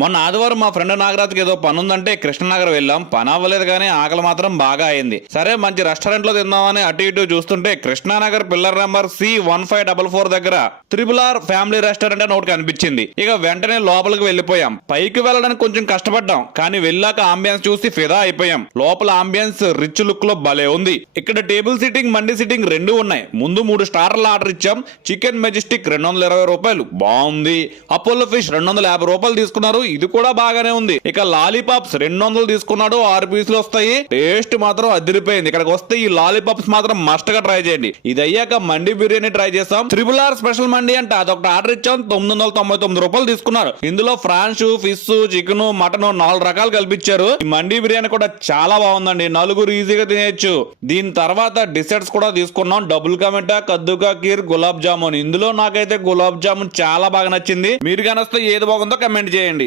మొన్న ఆదివారం మా ఫ్రెండ్ నాగరాజ్కి ఏదో పని ఉందంటే కృష్ణనగర్ వెళ్ళాం. పని అవ్వలేదు కానీ ఆకలి మాత్రం బాగా అయింది. సరే మంచి రెస్టారెంట్ లో తిందామని అటు ఇటు చూస్తుంటే కృష్ణానగర్ పిల్లర్ నెంబర్ C1544 దగ్గర RRR ఫ్యామిలీ రెస్టారెంట్ అని ఒకటి కనిపించింది. ఇక వెంటనే లోపలికి వెళ్ళిపోయాం. పైకి వెళ్ళడానికి కొంచెం కష్టపడ్డాం కానీ వెళ్ళాక ఆంబియన్స్ చూసి ఫిదా అయిపోయాం. లోపల ఆంబియన్స్ రిచ్ లుక్ లో భలే ఉంది. ఇక్కడ టేబుల్ సిట్టింగ్ మండి సిట్టింగ్ రెండు ఉన్నాయి. ముందు 3 స్టార్లు ఆర్డర్ ఇచ్చాం. చికెన్ మెజెస్టిక్ 220 రూపాయలు బాగుంది. అపోలో ఫిష్ 250 రూపాయలు తీసుకున్నారు, ఇది కూడా బాగానే ఉంది. ఇక లాలీపాప్స్ 200 తీసుకున్నాడు, 6 పీసులు వస్తాయి. టేస్ట్ మాత్రం అదిరిపోయింది. ఇక్కడికి వస్తే ఈ లాలీపాప్స్ మాత్రం మస్ట్ గా ట్రై చేయండి. ఇది అయ్యాక మండి బిర్యానీ ట్రై చేస్తాం. RRR స్పెషల్ మండి అంటే అదొకటి ఆర్డర్ ఇచ్చాం. 999 రూపాయలు తీసుకున్నారు. ఇందులో ఫ్రాన్స్, ఫిష్, చికెన్, మటన్ 4 రకాలు కల్పించారు. ఈ మండి బిర్యానీ కూడా చాలా బాగుందండి. 4 ఈజీగా తినేయచ్చు. దీని తర్వాత డిసర్ట్స్ కూడా తీసుకున్నాం. డబుల్ కా మిఠా, కద్దుకా కీర్, గులాబ్ జామున్. ఇందులో నాకైతే గులాబ్ జామున్ చాలా బాగా నచ్చింది. మీరు కనొస్తే ఏది బాగుందో కమెంట్ చేయండి.